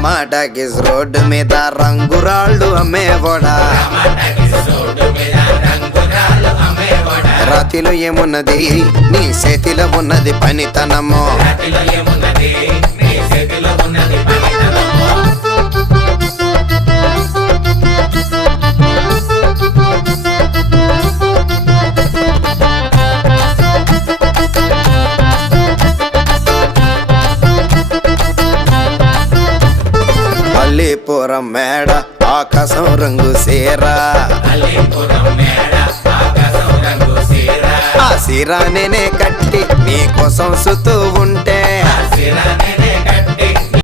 Rama Talkies road మీద రంగురాళ్ళు అమ్మేవాడా రాతిలో ఏమున్నది నీ చేతిలో ఉన్నది పనితనము అల్లీపురం మేడ ఆకాశం రంగు సీరా ఆ సీరా నేనే కట్టి నీకోసం సుతూ ఉంటే